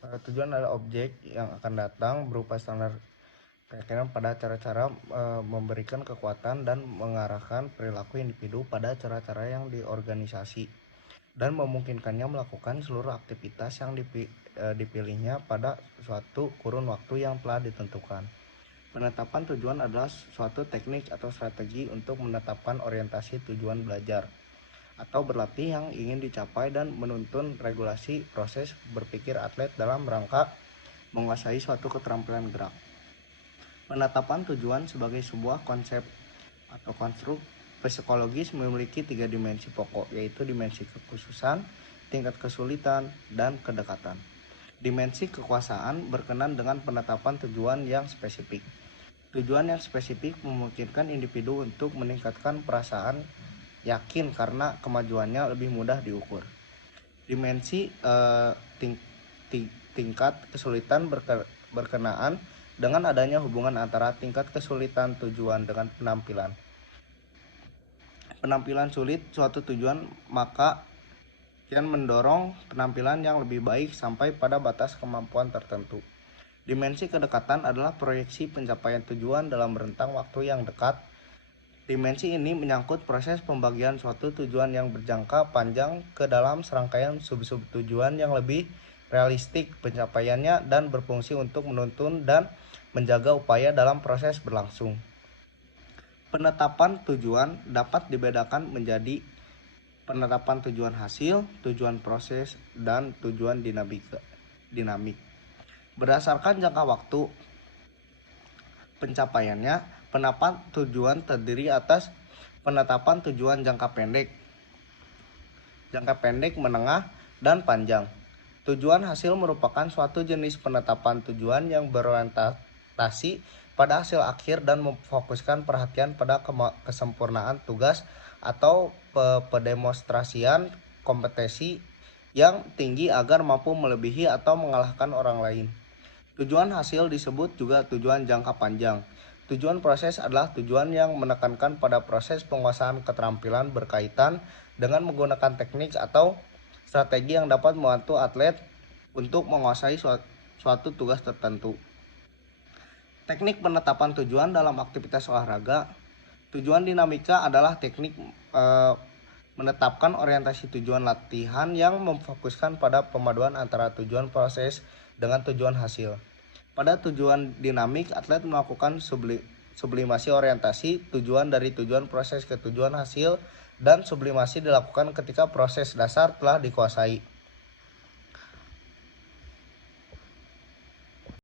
Tujuan adalah objek yang akan datang berupa standar keyakinan pada cara-cara memberikan kekuatan dan mengarahkan perilaku individu pada cara-cara yang diorganisasi dan memungkinkannya melakukan seluruh aktivitas yang dipilihnya pada suatu kurun waktu yang telah ditentukan. Penetapan tujuan adalah suatu teknik atau strategi untuk menetapkan orientasi tujuan belajar atau berlatih yang ingin dicapai dan menuntun regulasi proses berpikir atlet dalam rangka menguasai suatu keterampilan gerak. Penetapan tujuan sebagai sebuah konsep atau konstruk psikologis memiliki 3 dimensi pokok, yaitu dimensi kekhususan, tingkat kesulitan, dan kedekatan. Dimensi kekuasaan berkenan dengan penetapan tujuan yang spesifik. Tujuan yang spesifik memungkinkan individu untuk meningkatkan perasaan yakin karena kemajuannya lebih mudah diukur. Dimensi tingkat kesulitan berkenaan dengan adanya hubungan antara tingkat kesulitan tujuan dengan penampilan. Penampilan sulit suatu tujuan, maka kian mendorong penampilan yang lebih baik sampai pada batas kemampuan tertentu. Dimensi kedekatan adalah proyeksi pencapaian tujuan dalam rentang waktu yang dekat. Dimensi ini menyangkut proses pembagian suatu tujuan yang berjangka panjang ke dalam serangkaian sub-sub tujuan yang lebih realistik pencapaiannya dan berfungsi untuk menuntun dan menjaga upaya dalam proses berlangsung. Penetapan tujuan dapat dibedakan menjadi penetapan tujuan hasil, tujuan proses, dan tujuan dinamik. Berdasarkan jangka waktu pencapaiannya, penetapan tujuan terdiri atas penetapan tujuan jangka pendek, menengah, dan panjang. Tujuan hasil merupakan suatu jenis penetapan tujuan yang berorientasi pada hasil akhir dan memfokuskan perhatian pada kesempurnaan tugas atau pendemonstrasian kompetensi yang tinggi agar mampu melebihi atau mengalahkan orang lain. Tujuan hasil disebut juga tujuan jangka panjang. Tujuan proses adalah tujuan yang menekankan pada proses penguasaan keterampilan berkaitan dengan menggunakan teknik atau strategi yang dapat membantu atlet untuk menguasai suatu tugas tertentu. Teknik penetapan tujuan dalam aktivitas olahraga. Tujuan dinamika adalah teknik menetapkan orientasi tujuan latihan yang memfokuskan pada pemaduan antara tujuan proses dengan tujuan hasil. Pada tujuan dinamik, atlet melakukan sublimasi orientasi tujuan dari tujuan proses ke tujuan hasil, dan sublimasi dilakukan ketika proses dasar telah dikuasai.